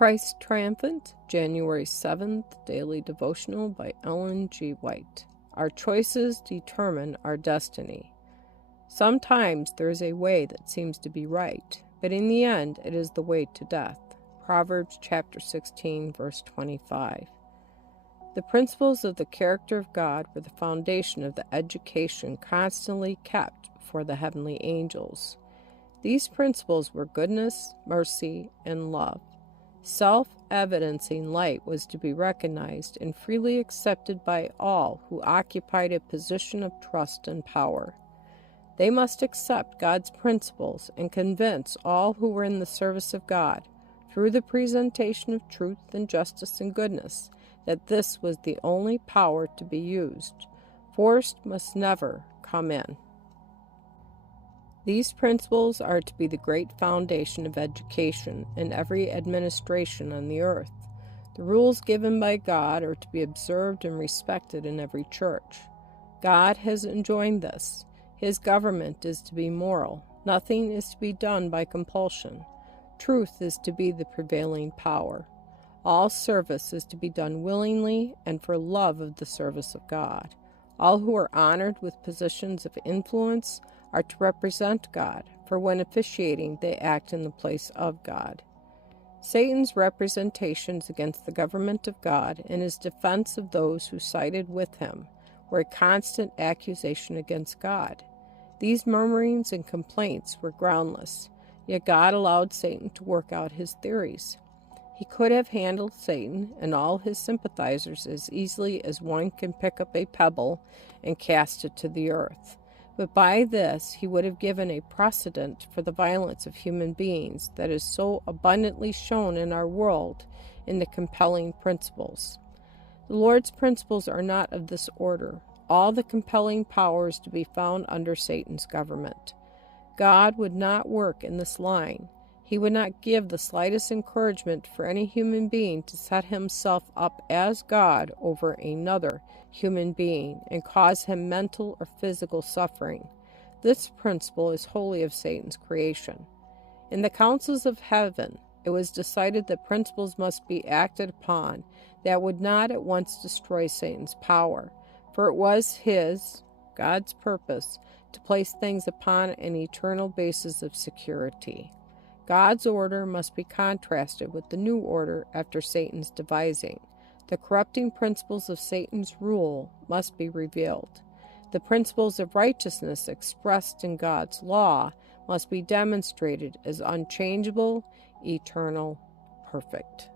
Christ Triumphant, January 7th, Daily Devotional by Ellen G. White. Our choices determine our destiny. Sometimes there is a way that seems to be right, but in the end it is the way to death. Proverbs chapter 16, verse 25. The principles of the character of God were the foundation of the education constantly kept for the heavenly angels. These principles were goodness, mercy, and love. Self-evidencing light was to be recognized and freely accepted by all who occupied a position of trust and power. They must accept God's principles and convince all who were in the service of God, through the presentation of truth and justice and goodness, that this was the only power to be used. Force must never come in. These principles are to be the great foundation of education in every administration on the earth. The rules given by God are to be observed and respected in every church. God has enjoined this. His government is to be moral. Nothing is to be done by compulsion. Truth is to be the prevailing power. All service is to be done willingly and for love of the service of God. All who are honored with positions of influence are to represent God, for when officiating they act in the place of God. Satan's representations against the government of God and his defense of those who sided with him were a constant accusation against God. These murmurings and complaints were groundless, yet God allowed Satan to work out his theories. He could have handled Satan and all his sympathizers as easily as one can pick up a pebble and cast it to the earth. But by this he would have given a precedent for the violence of human beings that is so abundantly shown in our world in the compelling principles. The Lord's principles are not of this order. All the compelling power is to be found under Satan's government. God would not work in this line. He would not give the slightest encouragement for any human being to set himself up as God over another human being and cause him mental or physical suffering. This principle is wholly of Satan's creation. In the councils of heaven, it was decided that principles must be acted upon that would not at once destroy Satan's power, for it was God's purpose, to place things upon an eternal basis of security. God's order must be contrasted with the new order after Satan's devising. The corrupting principles of Satan's rule must be revealed. The principles of righteousness expressed in God's law must be demonstrated as unchangeable, eternal, perfect.